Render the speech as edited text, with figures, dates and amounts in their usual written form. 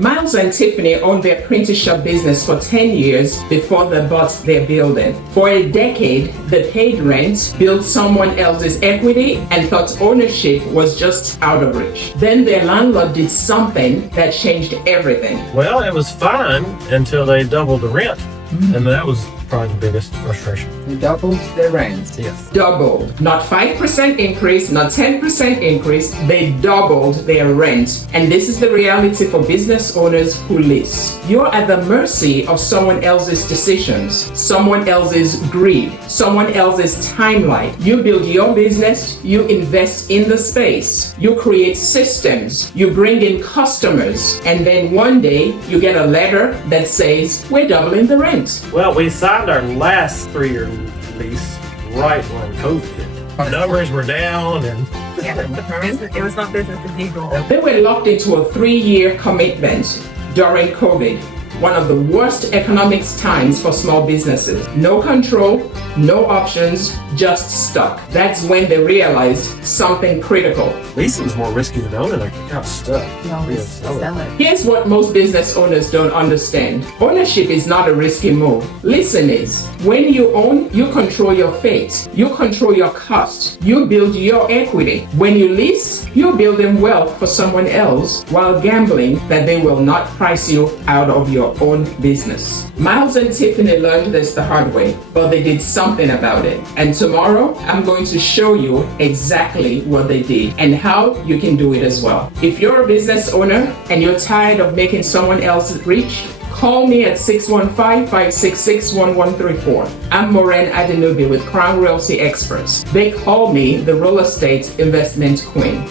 Myles and Tiffany owned their printing shop business for 10 years before they bought their building. For a decade, they paid rent, built someone else's equity, and thought ownership was just out of reach. Then their landlord did something that changed everything. Well, it was fine until they doubled the rent. And that was probably the biggest frustration. We doubled the rent. Yes. Doubled. Not 5% increase, not 10% increase. They doubled their rent. And this is the reality for business owners who lease. You're at the mercy of someone else's decisions, someone else's greed, someone else's timeline. You build your business, you invest in the space, you create systems, you bring in customers, and then one day you get a letter that says, we're doubling the rent. Well, we signed our last 3-year lease right when COVID hit. Numbers were down and it was not business as usual. They were locked into a 3-year commitment during COVID, one of the worst economic times for small businesses. No control, no options, just stuck. That's when they realized something critical. leasing is more risky than owning. I got stuck. Here's what most business owners don't understand. Ownership is not a risky move. Leasing is. When you own, you control your fate. You control your costs. You build your equity. When you lease, you're building wealth for someone else while gambling that they will not price you out of your own business. Myles and Tiffany learned this the hard way, but they did something about it. And tomorrow, I'm going to show you exactly what they did and how you can do it as well. If you're a business owner and you're tired of making someone else rich, call me at 615-566-1134. I'm 𝗪𝗸𝗲𝗀𝗨𝗪𝗏 with Crown Realty Experts. They call me the real estate investment queen.